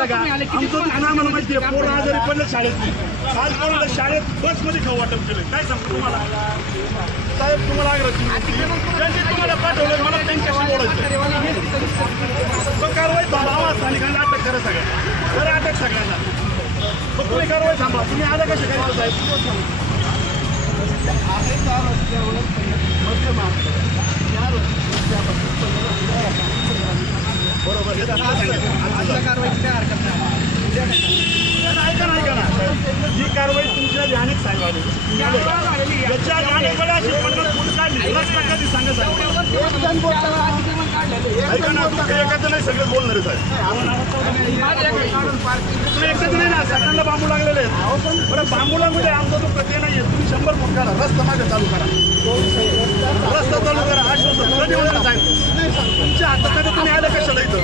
माहिती का आमचं आम्हाला माहिती आहे पोरं आजारी पडलं शाळेत काल पोराला शाळेत बसमध्ये खाऊ वाटप केलं काय सांगतो तुम्हाला साहेब तुम्हाला त्यांनी तुम्हाला पाठवलं मला त्यांच्याशी बोलायचं तो कारवाई थांबा स्थानिकांना अटक करा सगळ्यांना बरं अटक सगळ्यांना मग तुम्ही कारवाई थांबा तुम्ही आला कशा करायचं साहेब बरोबर ऐका ना ही कारवाई तुमच्या ध्यानीत साहेब आली त्याच्या ध्यानाकडे अशी पद्धत कुठं काढली रस्ता कधी सांगा साहेब ऐका ना तू काही एकाचं नाही सगळं बोलणार आहे साहेब तुम्ही एकच नाही ना सगळ्यांना बांबू लागलेले आहेत बरं बांबूला म्हणजे आमचा तो प्रत्यय नाही आहे तुम्ही 100 फूट करा रस्ता मागे चालू करा रस्ता चालू करा आश्वासन कधी होणार साहेब तुमच्या हातात तुम्ही आले कशाला इथं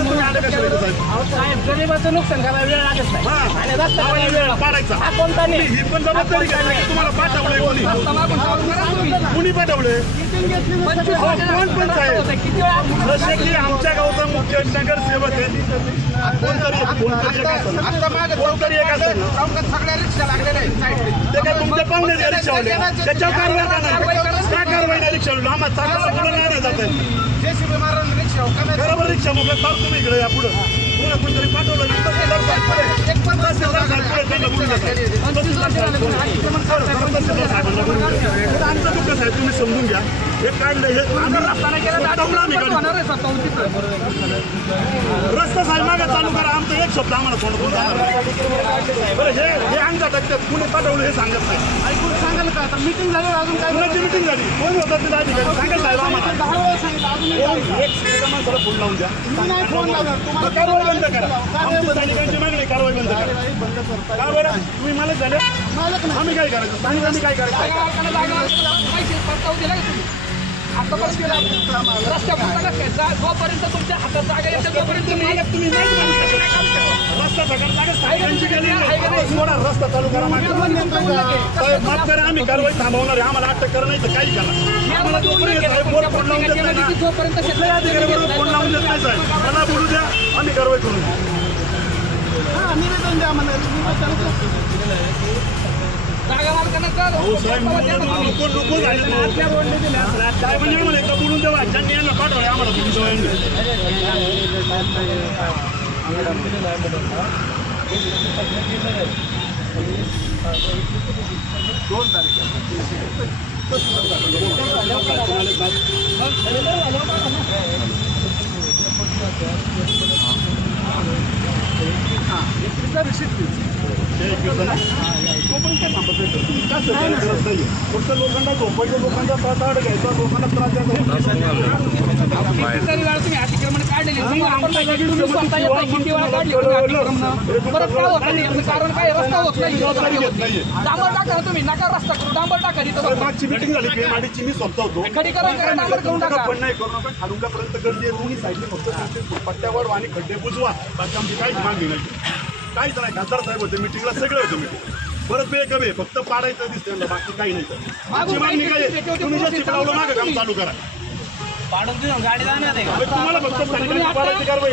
तुम्ही आले कशाला इथं साहेब गरीबाचं नुकसान करायला वेळ लागत नाही आणि रस्ता वेळ पाडायचा कोणता नाही ही पण जबाबदारी काय तुम्हाला पाठवलंय कोणी पाठवलंय कोण पण साहेब जसे की आमच्या गावचा मुख्य नगरसेवक आहे कोणतरी एक असेल सगळ्या रिक्षा लागलेल्या ते काय तुमच्या पाहुणे रिक्षावाले त्याच्यावर कारवाई का नाही काय कारवाई नाही रिक्षावाले आम्हाला चांगलं पुढे नाही जात जेसीबी मारून रिक्षा बरोबर रिक्षा मग फार तुम्ही इकडे या पुढं कोणतरी पाठवलं आमचं दुःख साहेब तुम्ही समजून घ्या हे काढलं हे रस्ता साहेब मागे चालू करा आमचा एक शब्द आम्हाला तोंड बरं हे अंगा टाकतात कुणी पाठवलं हे सांगत नाही ऐकून सांगाल का आता मीटिंग झाली अजून काय कुणाची मीटिंग झाली कोण होता तिला अधिकारी सांगाल साहेब आम्हाला माणसाला फोन लावून द्या कारवाई बंद करा आमच्या सैनिकांची मागणी कारवाई बंद करा का बरं तुम्ही मालक झाले आम्ही काय करायचं स्थानिकांनी काय करायचं जोपर्यंत तुमच्या हातात जागा येते तोपर्यंत तुम्ही रस्ता रस्ता चालू करा माफ करा आम्ही कारवाई थांबवणार आहे आम्हाला अटक करा नाही तर काही करा आम्हाला फोन लावून देत नाही फोन लावून देत नाही साहेब मला बोलू द्या आम्ही कारवाई करू निवेदन द्या मला नको झाले काय म्हणजे आम्हाला एकदा बोलून देवा ज्यांनी यांना पाठवले आम्हाला बोलून फक्त लोकांना झोपायचं लोकांचा ताटाड घ्यायचा लोकांना त्रास तुम्ही अतिक्रमण काढलेली कारण काय रस्ता होत नाही डांबर टाका तुम्ही नका रस्ता करू डांबर टाका मागची मिटिंग झाली पेमाडीची मी स्वतः होतो खडीकरण करा डांबर करून टाका पण नाही करू नका खालुंड्यापर्यंत गर्दी आहे तुम्ही साईडने फक्त पट्ट्या वाढवा आणि खड्डे बुजवा बाकी आमची काहीच मागणी नाही काहीच नाही खासदार साहेब होते मिटिंगला सगळे होते मिटिंग परत पे कमी फक्त पाडायचं दिसतं बाकी काही नाही माझी मागणी काय तुम्ही जे चिपळावलं मागं काम चालू करा पाडून गाडी जाणार आहे तुम्हाला फक्त पाडायची कारवाई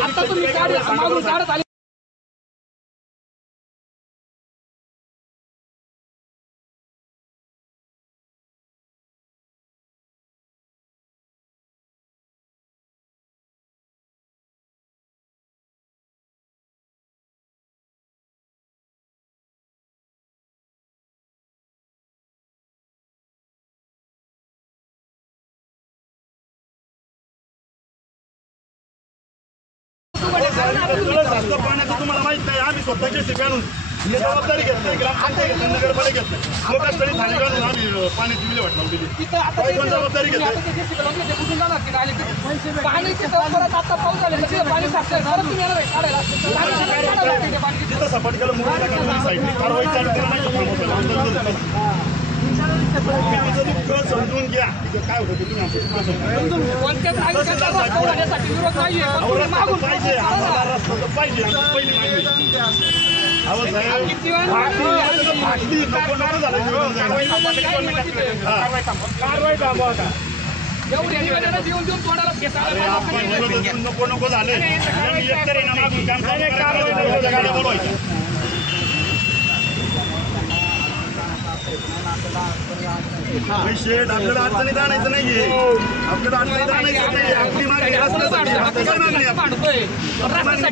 पाण्याचं तुम्हाला माहित नाही आम्ही स्वतःचे ठिकाणून जबाबदारी घेत नाही ग्रामपंचायत घेत नाही नगरपालिका घेत नाही लोकांकडे ठाणे काढून आम्ही पाण्याची विल्हेवाट लावली पण जबाबदारी घेत नाही तिथं सपाट केलं म्हणून साईडने कारवाई चालू केलं समजून घ्या काय होतं पाहिजे आम्हाला रस्ता तर पाहिजे पहिली मागणी अहो साहेब कारवाई थांबवा आता एवढ्या निवेदनं देऊन तोंडाला फेस अरे आला. आपण बोलत नको नको झालं मी एकतर आहे ना मागून काम करायचं गाड्या बोलवायच्या शेठ आपल्याला अडचणीत आणायचं नाहीये आपल्याला अडचणीत आणायचं नाही आपली मागणी रस्त्यासाठी काय मागणी आपली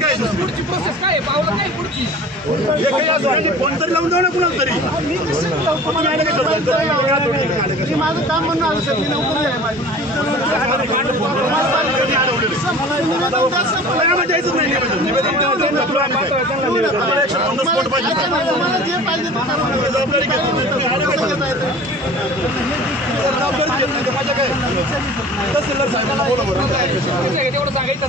काय पुढची प्रोसेस काय आहे? पावलं काय पुढची? हे काही असं आणि फोन तरी लावून जाऊ ना कुणाला तरी तुम्ही आले का सर? मी माझं काम म्हणून आलो सर मी नोकरी आहे माझी द्यायचं नाही मला जे पाहिजे ते करा. जबाबदारी तेवढं सांगायचं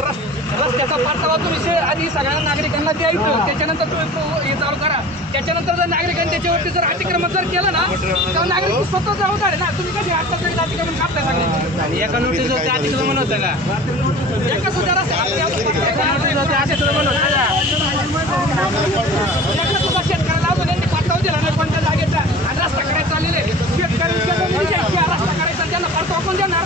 रस्त्याचा परतावा तुम्ही आधी सगळ्या नागरिकांना द्यायचं त्याच्यानंतर तुम्ही हे चालू करा. त्याच्यानंतर जर नागरिकांनी त्याच्यावरती जर अतिक्रमण जर केलं ना तर नागरिक स्वतः जबाबदार आहे ना. तुम्ही कधी आतापर्यंत अतिक्रमण कापलं सांगितलं एका नोटीसवरती अतिक्रमण होतं का? एका सुद्धा सुद्धा शेतकऱ्याला अजून यांनी परतावा दिला नाही पण त्या जागेचा आणि रस्ता करायचा चाललेला आहे. शेतकऱ्यांच्या रस्ता करायचा त्यांना परतावा कोण देणार?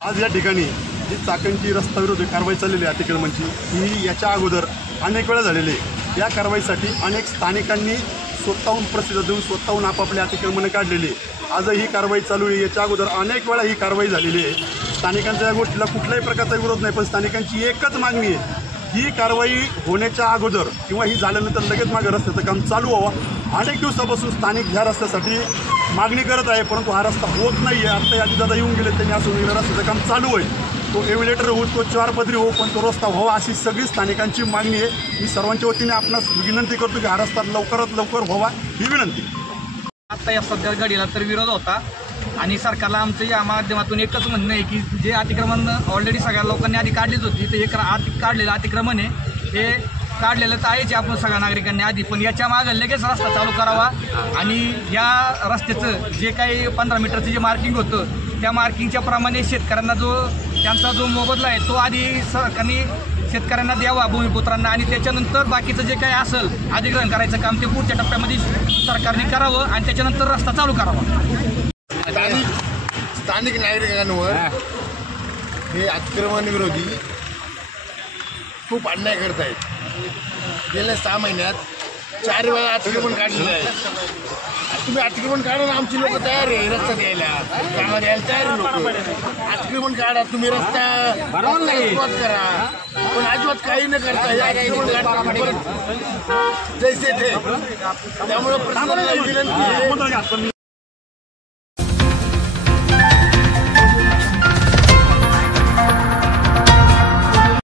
आज या ठिकाणी जी चाकणची रस्ता विरोधी कारवाई चाललेली आहे अतिक्रमणची ही याच्या अगोदर अनेक वेळा झालेली आहे. या कारवाईसाठी अनेक स्थानिकांनी स्वतःहून प्रसिद्ध देऊन स्वतःहून आपापले अतिक्रमणे काढलेली आहे. आजही ही कारवाई चालू आहे. याच्या अगोदर अनेक वेळा ही कारवाई झालेली आहे. स्थानिकांच्या या गोष्टीला कुठल्याही प्रकारचा विरोध नाही पण स्थानिकांची एकच मागणी आहे ही कारवाई होण्याच्या अगोदर किंवा ही झाल्यानंतर लगेच मागे रस्त्याचं काम चालू व्हावं. अनेक दिवसापासून स्थानिक ह्या रस्त्यासाठी मागणी करत आहे परंतु हा रस्ता होत नाही आहे. आता अजितदादा येऊन गेले त्यांनी असं वेगळं रस्त्याचं काम चालू होईल तो एव्हिलेटर होऊ तो 4 पदरी हो पण तो रस्ता व्हावा अशी सगळी स्थानिकांची मागणी आहे. मी सर्वांच्या वतीने आपणास विनंती करतो की हा रस्ता लवकरात लवकर व्हावा ही विनंती. आता या सध्या घडीला तर विरोध होता आणि सरकारला आमचं या माध्यमातून एकच म्हणणं आहे की जे अतिक्रमण ऑलरेडी सगळ्या लोकांनी आधी काढलीच होती ते एक काढलेलं अतिक्रमण आहे हे काढलेलं तर आहेच आपण सगळ्या नागरिकांनी आधी पण याच्या मागं लगेच रस्ता चालू करावा आणि या रस्त्याचं जे काही 15 मीटरचं जे मार्किंग होतं त्या मार्किंगच्या प्रमाणे शेतकऱ्यांना त्यांचा जो मोबदला आहे तो आधी सरकारने शेतकऱ्यांना द्यावा भूमिपुत्रांना आणि त्याच्यानंतर बाकीचं जे काही असेल अधिग्रहण करायचं काम ते पुढच्या टप्प्यामध्ये सरकारने करावं आणि त्याच्यानंतर रस्ता चालू करावा. स्थानिक नागरिकांवर हे अतिक्रमण विरोधी खूप अन्याय करत आहेत. गेल्या 6 महिन्यात 4 वेळा अतिक्रमण काढलेलं आहे. तुम्ही अतिक्रमण काढा आमची लोक तयार आहे रस्ता द्यायला जागा द्यायला तयार आहे लोक. अतिक्रमण काढा तुम्ही रस्ता सुरुवात करा पण अजिबात काही न करता हे अतिक्रमण काढता जैसे ते त्यामुळे प्रशासनाला विनंती आहे